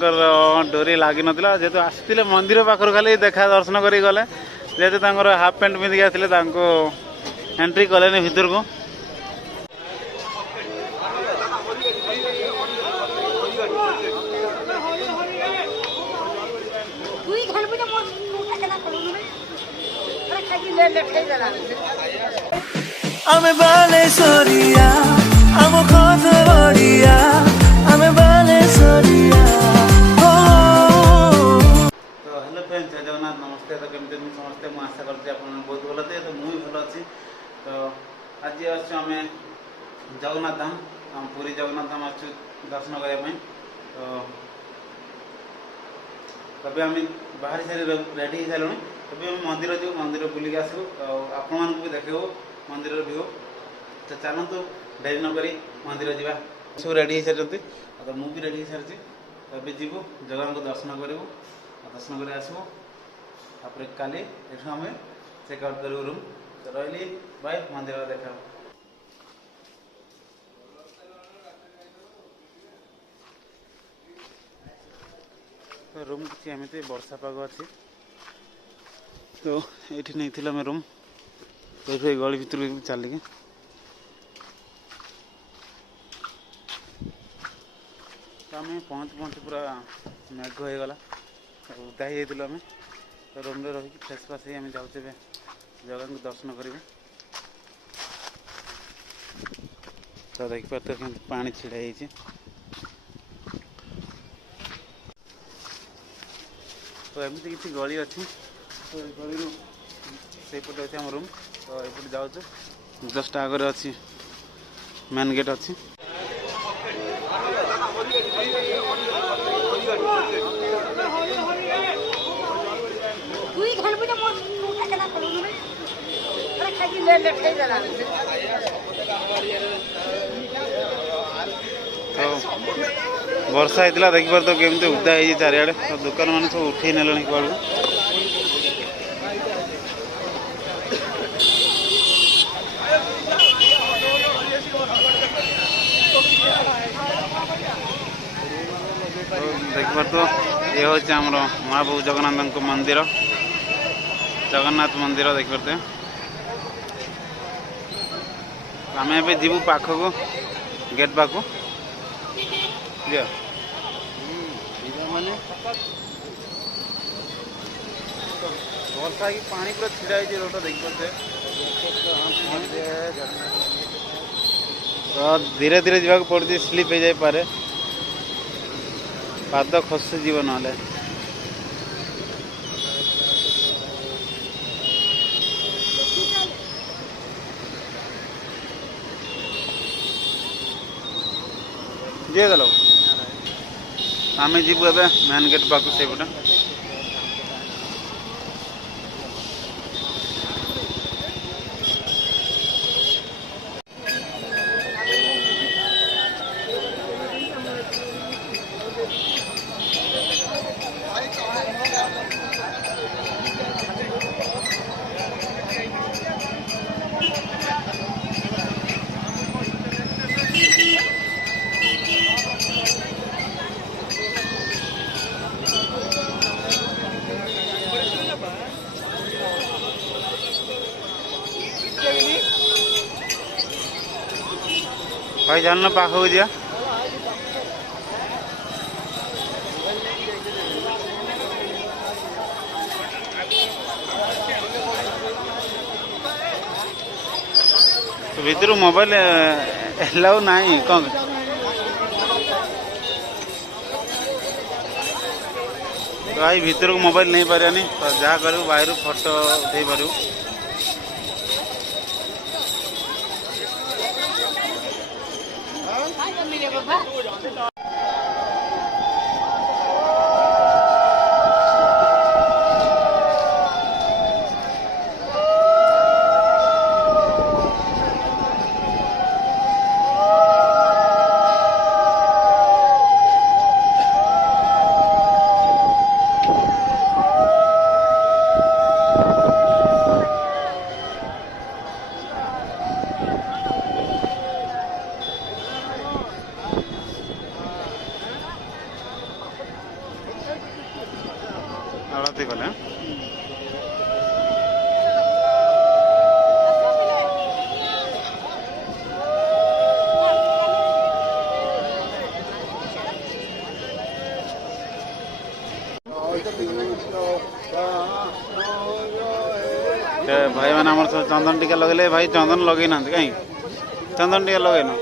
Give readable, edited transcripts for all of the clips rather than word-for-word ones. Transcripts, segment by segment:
डोरी लगी नाला जेहेतु आसते मंदिर पाखर खाली देखा दर्शन कर गले जेहेतु हाफ पैंट पिंधिक आसते एंट्री कले भितर को आमे बालेश्वरिया आमो खत बढिया आमे बालेश्वरिया तो हेलो फ्रेंड्स जय जगन्नाथ नमस्ते तो केमती समस्ते मुझे आशा करती बहुत भल थे तो मुझे भल अच्छी तो आज आम जगन्नाथ धाम हम पूरी जगन्नाथ धाम आसु दर्शन करने तो तभी आम बाहरी सारी रेडी हो सारूँ तभी आम मंदिर जो मंदिर बुलिक आसू आपण मानक भी देखो मंदिर व्यू तो चलतु डेरी नक मंदिर जावा सब रेडी हो सारी तो मुझे रेडी हो सारी तभी जीवु जगन्नाथ को दर्शन करूँ दर्शन कर आसबू तापर काली एठू आम चेकआउट करूँ रूम तो रही बाय मंदिर देखा तो रूम किसी एमती वर्षा पाग अच्छी तो ये नहीं आम रूम तो ये गली भर चलिए तो आम पहुँच पूरा मेघ हो गला उदा ही आम तो रूम रे रही फ्रेश फ्राश आम जाऊे जगह को दर्शन कर तो देखिए तो पानी छिड़ा तो एमती किसी गली अच्छी तो गली से पटे अच्छे आम रूम तो ये जाऊँ जस्ट आगे अच्छी मेन गेट अच्छी तो वर्षा होता देखिए तो केमती उदा हो चारिड़े तो दुकान मान सब उठे ने कड़ू देखिए तो ये हूँ आम महाप्रभु जगन्नाथ मंदिर जगन्नाथ मंदिर देखिए आम ए जीवु पाख को गेट पाक वर्षा की पानी पूरा छिड़ा रोड देखिए तो धीरे धीरे जावाक पड़ती स्लीप हो जाए पाद खसी जीव ना जी चलो आम जीवु ए मेन गेट पाक से पटे भाई जान पाख को जा तो भीतर मोबाइल एलाउ नहीं कौन तो भाई भीतर को मोबाइल नहीं पारानी तो जहाँ करूँ बाहर फोटो उठे पारू भाई मैंने आम सब चंदन टीका लगे भाई चंदन लगे ना कहीं चंदन टीका लगे ना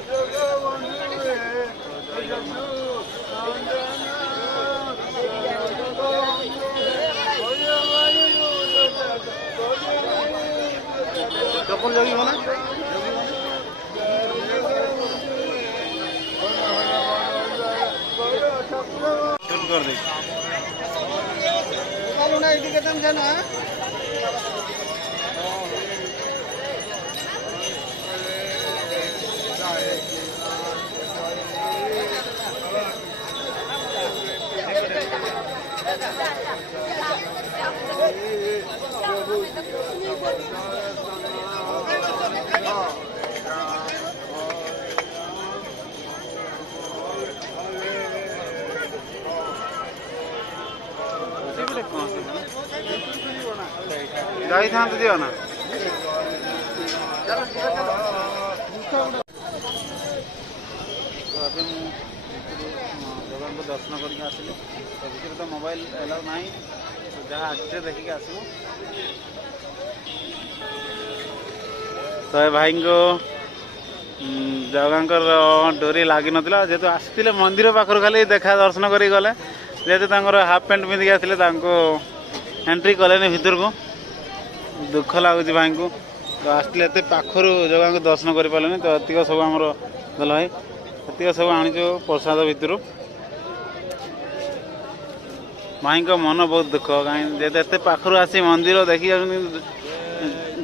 चप्पल जोगी ना शूट कर दे जाई था तो दियो ना तो अभी भगवान को दर्शन करके आसिली तो भीतर तो मोबाइल एलाउ ना तो जहाँ आखिरे देखिक आसबू तो ए भाई को जगांकर डोरी लगी नाला जेहेतु आसते मंदिर पाखर खाली देखा दर्शन कर गले जेहेतु हाफ पैंट पिंधिक आसते एंट्री कले भर को दुख लगुच भाई को तो आसते पाखर जगह को दर्शन कर पारे तो एतिक सब आम गल भाई एतिक सब आनीचु प्रसाद भितर भाई को मन बहुत दुख कहीं जेहेतु एत पाखर आसी मंदिर देखी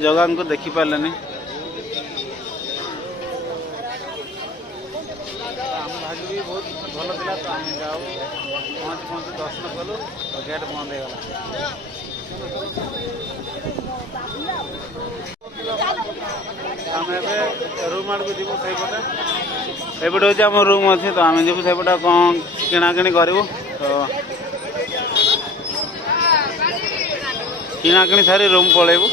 जगह को देखी पारे भाग्य भी बहुत भल था तो आम जाओ पहुँच पहुँच दर्शन कलु तो गेट बंद हो गला आम रूम आड़ को जीवु से एपटे हूँ आम रूम अच्छी तो आम जीवु से कौन किणाकिणी करूँ तो किणाकिणी सारी रूम पलैबू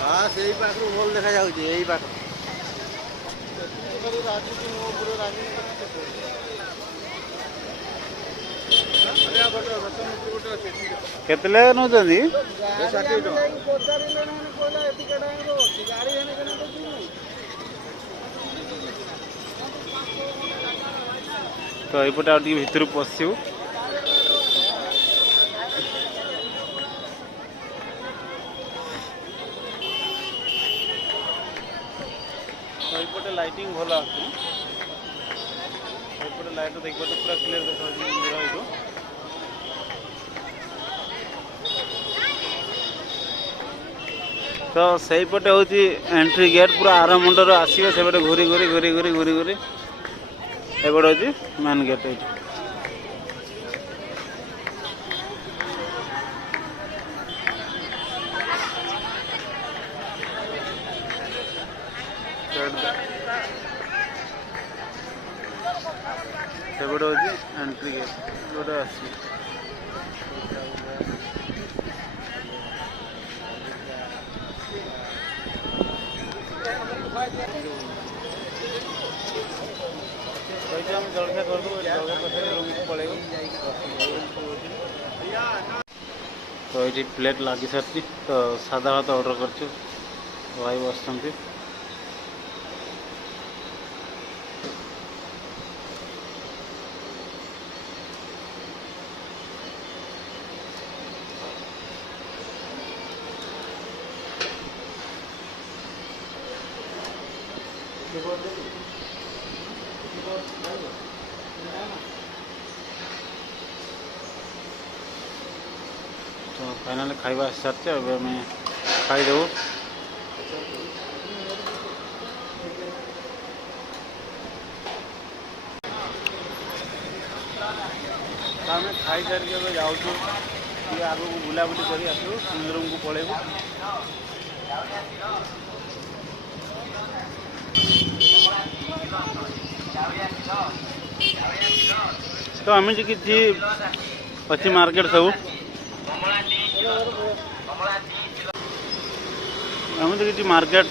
हाँ से पाखु भल देखा जाऊँगी पाख केतले नौचंदी तो यपटे आगे भीतर पशु लाइटिंग भल आसपटे लाइट देखिए पूरा क्लीयर देखा मंदिर ये तो सही पटे हूँ एंट्री गेट पूरा आर मुंडर आसवे से घूरी घूरी घूरी घूरी घूरी घूरी एपटे हूँ मेन गेट ये सेपटे हूँ एंट्री गेट गोटे आस जलखिया कर रूम को पलैबू तो ये प्लेट लगी सारी तो सादा भात ऑर्डर कर भाई बस तो फाइनाली खाଇବା आसारছে ଏବେ ଆମେ ଖାଇଦେବୁ तो आम खाई सारिक ए जाऊँ ये आग को बुलाबुली कर आसू रूम को पलैबू तो आम किसी अच्छी मार्केट सब ଏମିତି କିଛି ମାର୍କେଟ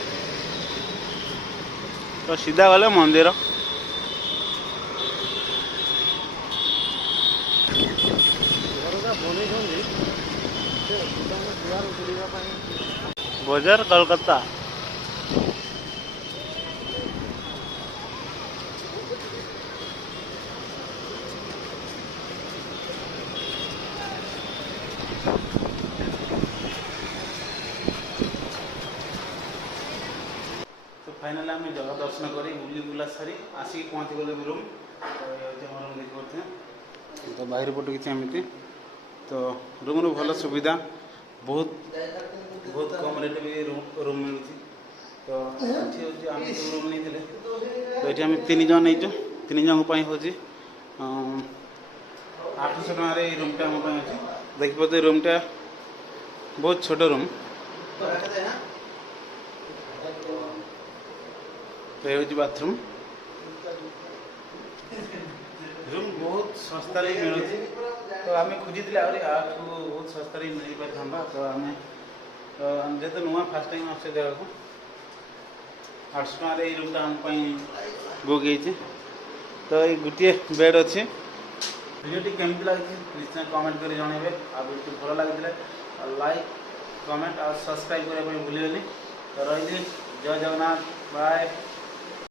ତ ସିଧା ଗଲେ ମନ୍ଦିର। ଘରଟା ବନେଇଛନ୍ତି ଦୁଆର ବୁଲିବା ପାଇଁ। ବଜାର କୋଲକାତା। तो फाइनाली आम जगह दर्शन कर बुली बुला सारी आसिक पहुँची गले रूम। रूम देखते तो बाहर पटू किसी एमती तो रूम रू भल सुविधा बहुत बहुत कम रेट भी रूम मिलूँ। तो ये आम जो रूम नहीं थे तो ये आम 3 जन नहीं 3 जन हूँ 800 टकर रूमटा आम अच्छे देखिए रूमटा बहुत छोट रूम। तो ये बाथरूम रूम बहुत सस्तार मिलूँ। तो आम खोजी बहुत सस्तार मिल पार तो आम जेहतु नुआ फास्ट टाइम आस जगह को 800 टकर ये रूमटा आम बुक हो। तो ये गोटे बेड अच्छे भिडियोटी केमती लगी निश्चय कमेंट कर जनइबे। आ भिडियो भल लगी लाइक कमेंट और सब्सक्राइब करने भूलिए। तो रही जय जगन्नाथ बाय।